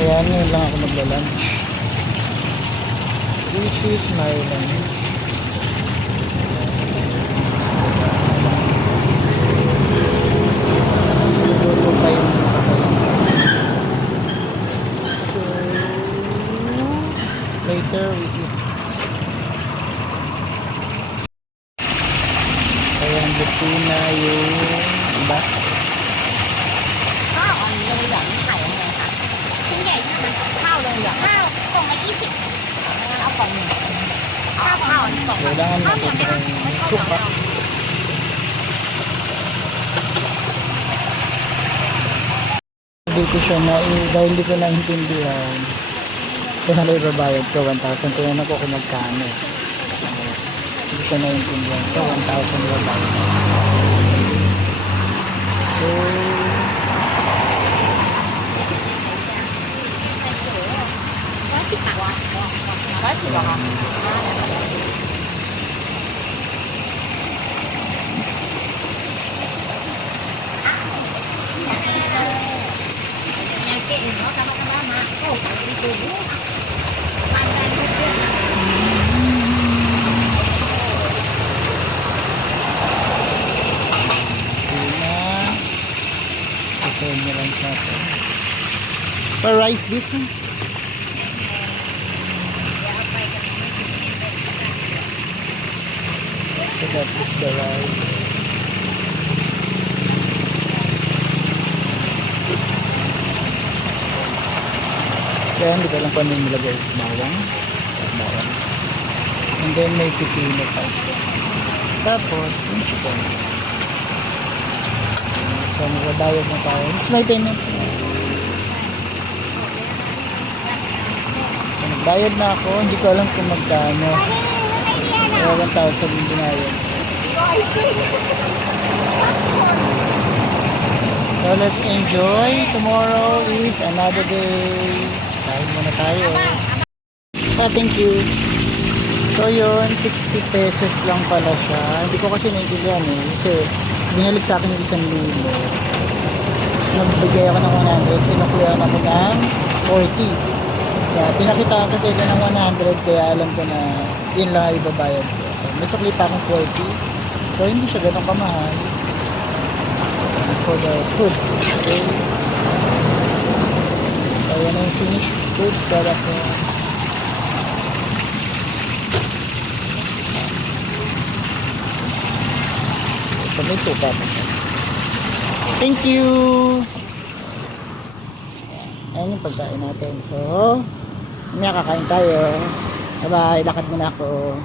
Kaya ngayon lang ako magla-lunch. This is my lunch. Luto pa yung so later we eat. Kaya luto na yung iba. ข้าวอ่อนเหลืองๆขายยังไงคะชิ้นใหญ่ใช่ไหมข้าวเหลืองๆข้าวกล่องละ20งั้นเอากล่องหนึ่งข้าวอ่อนกล่องละ Kailangan ข้าวเหนียว natin ไหมคะ ng suka. Hindi ko siya dahil hindi ko naintindihan. Kaya na ibabayad ko 1,000. Tinanong ko kung magkano. Hindi ko siya naintindihan. So 1,000 ibabayad. So 110 บาท110เหรอคะเก่งเนาะทำมาโอ้ดีดูทานได้ทุกเรื่อง yun na. Isend nyo lang sa atin. For rice this one? So that is the rice. Kaya hindi ko lang kung ano yung nilagay. Bawang. Bawang. And then may pipino pa. Tapos, yung chicken. So, magbabayad na tayo. This is my payment. So, nagbayad na ako. Hindi ko alam kung magkano. Kaya 1,000 yung binayad. So, let's enjoy. Tomorrow is another day. Kain muna tayo. Thank you. So, yun. 60 pesos lang pala siya. Hindi ko kasi naiintindihan eh. Kasi, binalik sa akin yung 1,000. Nagbigay ako ng 100. Sinuklihan ako ng 40. Kaya, pinakita kasi ito ng 100. Kaya alam ko na yun lang ibabayad ko. So, may sukli pa akong 40. So, hindi siya ganun kamahal. For the food. Okay. So, yan ang finished food product ko. So, may suka pa siya. Thank you! Ayan yung pagkain natin. So, may kakain tayo. Bye-bye. Lakad muna ako.